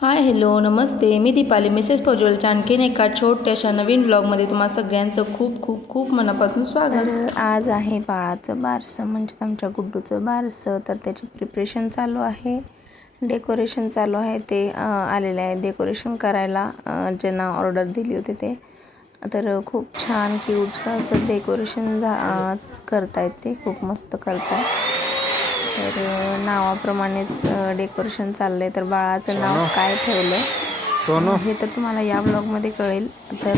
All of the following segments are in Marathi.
हाय हॅलो नमस्ते, मी दीपाली मिसेस पौजवलच्या आणखीन एका छोट्याशा नवीन ब्लॉगमध्ये तुम्हा सगळ्यांचं खूप खूप खूप मनापासून स्वागत. तर आज आहे बाळाचं बारसं, म्हणजेच आमच्या गुड्डूचं बारसं. तर त्याची प्रिपरेशन चालू आहे, डेकोरेशन चालू आहे. ते आलेले आहे डेकोरेशन करायला, ज्यांना ऑर्डर दिली होती ते. तर खूप छान क्यूटचं असं डेकोरेशन करतायत, ते खूप मस्त करतायत. तर नावाप्रमाणेच डेकोरेशन चाललंय. तर बाळाचं नाव काय ठेवलं सोनू हे तर तुम्हाला या ब्लॉगमध्ये कळेल. तर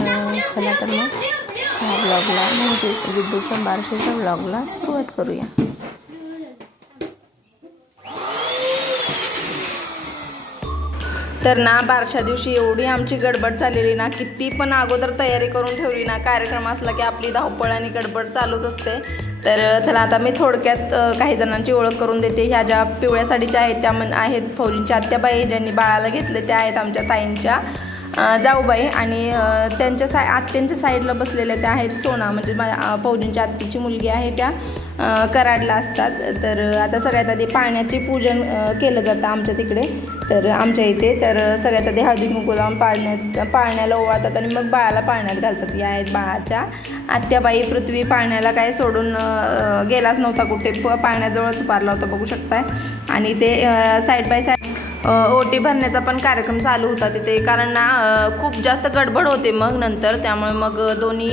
चला तर मग ह्या ब्लॉगला, म्हणजे गुड्डूच्या बारशाच्या ब्लॉगला सुरुवात करूया. तर ना बारशा दिवशी एवढी आमची गडबड झालेली ना, किती पण अगोदर तयारी करून ठेवली ना, कार्यक्रम असला की आपली धावपळ आणि गडबड चालूच असते. तर चला आता मी थोडक्यात काही जणांची ओळख करून देते. ह्या ज्या पिवळ्या साडीच्या आहेत त्या आहेत फौजींच्या आत्याबाई, ज्यांनी बाळाला घेतले त्या आहेत आमच्या ताईंच्या जाऊबाई. आणि त्यांच्या आत्यांच्या साईडला बसलेल्या त्या आहेत सोना, म्हणजे फौजींच्या आत्तीची मुलगी आहे, त्या कराडला असतात. तर आता सगळ्यात आधी पाण्याचे पूजन केलं जातं आमच्या तिकडे, तर आमच्या इथे. तर सगळ्यात आधी हळदी कुंकू लावून पाळण्याला ओवाळतात आणि मग बाळाला पाळण्यात घालतात. या आहेत बाळाच्या आत्याबाई. पृथ्वी पाळण्याला काय सोडून गेलाच नव्हता कुठे, पाळण्याजवळच उभारला होता, बघू शकताय. आणि ते साईड बाय साईड ओटी भरण्याचा पण कार्यक्रम चालू होता तिथे, कारण ना खूप जास्त गडबड होते मग नंतर, त्यामुळे मग दोन्ही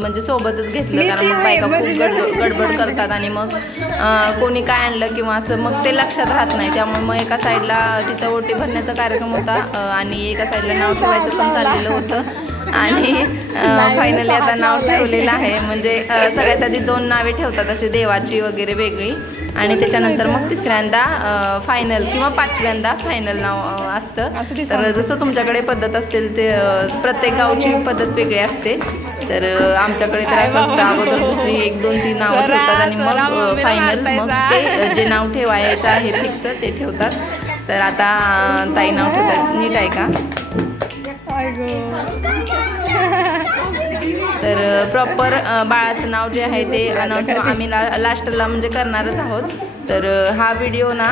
म्हणजे सोबतच घेतलं. कारण मग बायका खूप गडबड करतात आणि मग कोणी काय आणलं किंवा असं मग ते लक्षात राहत नाही. त्यामुळे मग एका साईडला तिचा ओटी भरण्याचा कार्यक्रम होता आणि एका साईडला नाव ठेवायचं पण चाललेलं होतं. आणि फायनली आता नाव ठेवलेलं आहे. म्हणजे सगळ्यात आधी 2 नावे ठेवतात अशी, देवाची वगैरे वेगळी, आणि त्याच्यानंतर मग तिसऱ्यांदा फायनल किंवा 5व्यांदा फायनल नाव असतं. तर जसं तुमच्याकडे पद्धत असेल ते, प्रत्येक गावची पद्धत वेगळी असते. तर आमच्याकडे तर असं असतं, अगोदर दुसरी 1 2 3 नावं ठेवतात आणि मग फायनल, मग ते जे नाव ठेवायचं आहे फिक्स ते ठेवतात. तर आता ताई नाव ठेवतात, नीट आहे का? तर प्रॉपर बाळाचं नाव जे आहे ते अनाऊन्स आम्ही लास्टला म्हणजे करणारच आहोत. तर हा व्हिडिओ ना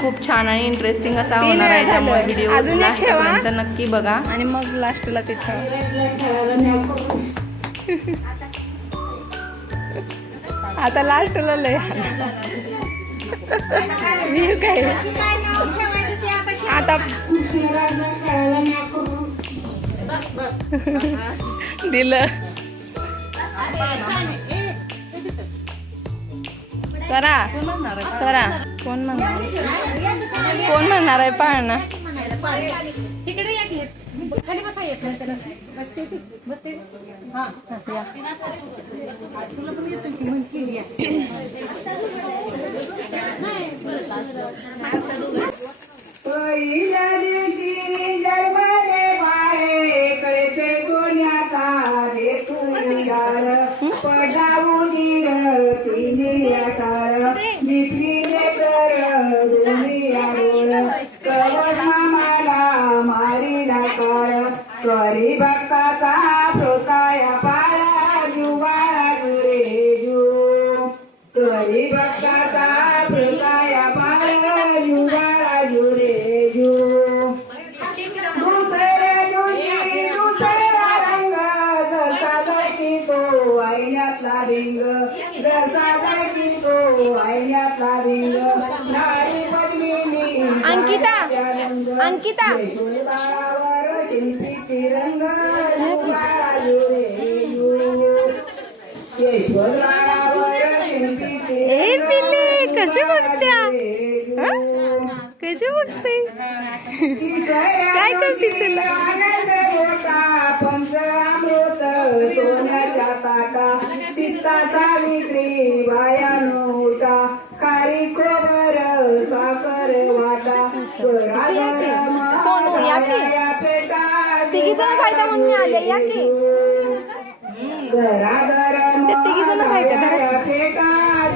खूप छान आणि इंटरेस्टिंग असा होणार आहे, त्यामुळे व्हिडिओ लास्टपर्यंत नक्की बघा. आणि मग लास्टला तिथं आता लास्टला लय काय आता दिलं. स्वरा स्वरा कोण म्हणणार आहे पाहणं. करी भक्ताचा प्रोताया पारा जुवारा गुरे जू, करी भक्ताचा प्रोताया पारा जुवारा गुरे जू. दुसऱ्या दिवशी दुसरा रंग, जसा दळकी तो आईण्यातला भिंग, जसा दळकी तो आईण्यातला भिंग. नारी पद्मिनी अंकिता अंकिता तिरंग ए पिल्ले कशी बघत्या, कशी बघते, काय करते तुला. पंचामृत सोन्याच्या ताटा, चित्ताचा विक्री बाया नोटा, खारी खोबर साखर वाटा, सोनू या की, तिघी जण खायचा म्हणून मी आले, या की ते तिघी जण खायचं.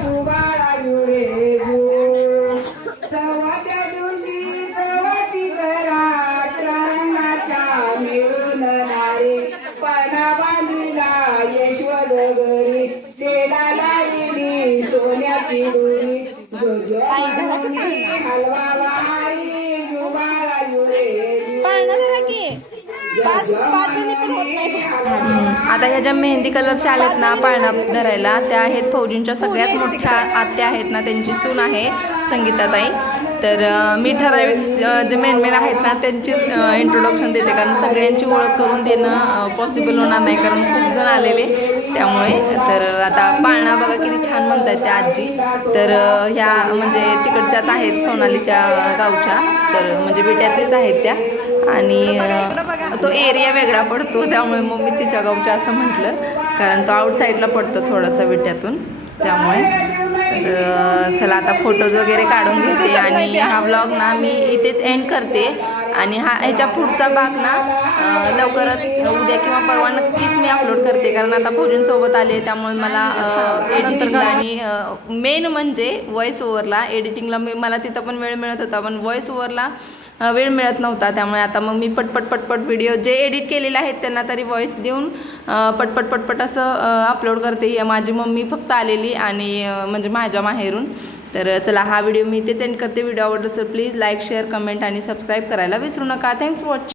जुबाळा जुरे जू, चव्हाच्या दिवशी चव्हाची घरात रंगाच्या मिळून नारे, पाना बांधिला यशवद घरी, तेला लाईली सोन्याची दोरी, हलवा वारी जुबाळा जुरे आता ह्या ज्या मेहंदी कलरच्या आलेत ना पाळणा धरायला, त्या आहेत फौजींच्या सगळ्यात मोठ्या आत्या आहेत ना, त्यांची सून आहे संगीताताई. तर मी ठराविक जे मेन आहेत ना त्यांची इंट्रोडक्शन देते, कारण सगळ्यांची ओळख करून देणं पॉसिबल होणार नाही, कारण खूप जण आलेले त्यामुळे. तर आता पाळणा बघा किती छान म्हणतात त्या आजी. तर ह्या म्हणजे तिकडच्याच आहेत, सोनालीच्या गावच्या, तर म्हणजे बेट्यातलीच आहेत त्या. आणि तो एरिया वेगळा पडतो त्यामुळे मग मी तिच्या गावच्या असं म्हटलं, कारण तो आउटसाईडला पडतो थोडासा विट्यातून त्यामुळे. तर चला आता फोटोज वगैरे काढून घेते आणि हा व्लॉग ना मी इथेच एंड करते. आणि ह्याच्या पुढचा भाग ना लवकरच उद्या किंवा परवा नक्कीच मी अपलोड करते, कारण आता फौजींसोबत आले त्यामुळे मला एडिटिंगला आणि मेन म्हणजे व्हॉइस ओव्हरला एडिटिंगला मला तिथं पण वेळ मिळत होता, पण व्हॉइस ओव्हरला वेळ मिळत नव्हता. त्यामुळे आता मग मी पटपट व्हिडिओ जे एडिट केलेले आहेत त्यांना तरी व्हॉइस देऊन पटपट असं अपलोड करते. माझी मम्मी फक्त आलेली आणि म्हणजे माझ्या माहेरून. तर चला हा व्हिडिओ मी इथे सेंड करते. व्हिडिओ आवडला तर प्लीज लाईक शेअर कमेंट आणि सबस्क्राईब करायला विसरू नका. Thanks for watching.